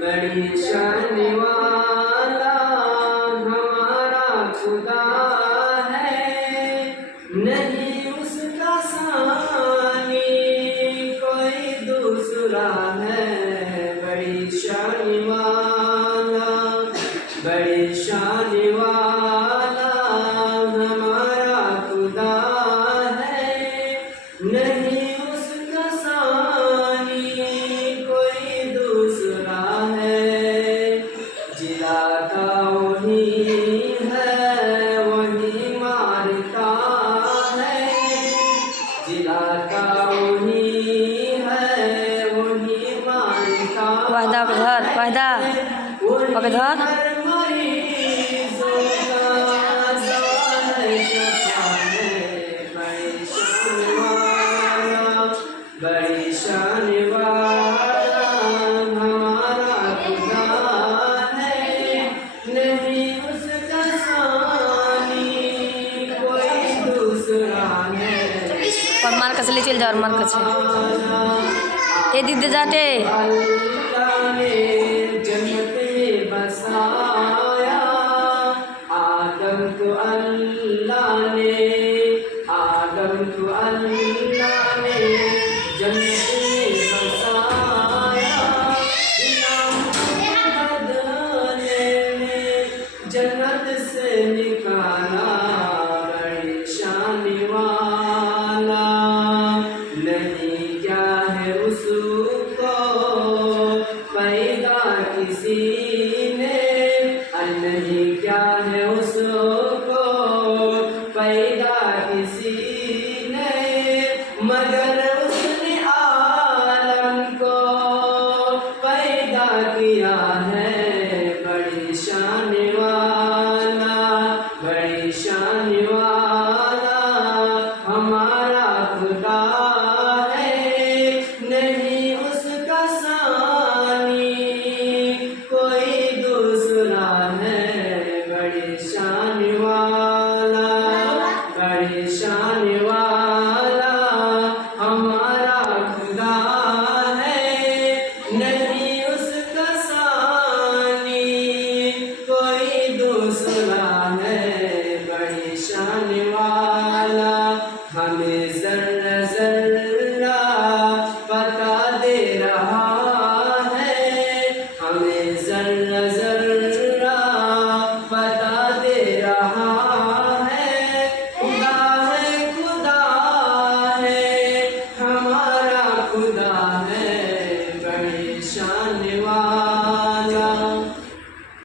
बड़ी शान वाला हमारा खुदा है, नहीं उसका सानी कोई दूसरा है। बड़ी शान वाला, बड़ी शान वाला हमारा खुदा है, नहीं उसका सानी कोई दूसरा है। जिलाता वही है, वही मारता है, जिलाता वही है, वही मारता वाहिदा धर, वाहिदा ओके धर। बड़ी शान वाला हमारा खुदा है, नहीं उसका सानी कोई दूसरा है। और मार कसले चल जा, और मार कसले ए दीदी जाटे अल्लाह ने जन्नत में बसाया, आदम को अल्लाह ने, आदम को अल्लाह ने जन्नत में बसाया, बदले में जन्नत से निकाला। बड़ी शान वाला नहीं क्या है उसको पैदा किसी ने, नहीं क्या है उसको पैदा किसी ने, मगर उसने आलम को पैदा किया है। बड़ी शान वाला, बड़ी शान वाला हमारा खुदा है, नहीं उसका सानी कोई दूसरा है। बड़ी शान वाला, बड़ी शान वाला हमारा खुदा है, नहीं उसका सानी कोई दूसरा है। बड़ी शान वाला हमें जर्रा जर्रा पता दे रहा है, हमें जर्रा जर्रा पता दे रहा है। खुदा है हमारा खुदा है, बड़ी शान वाला।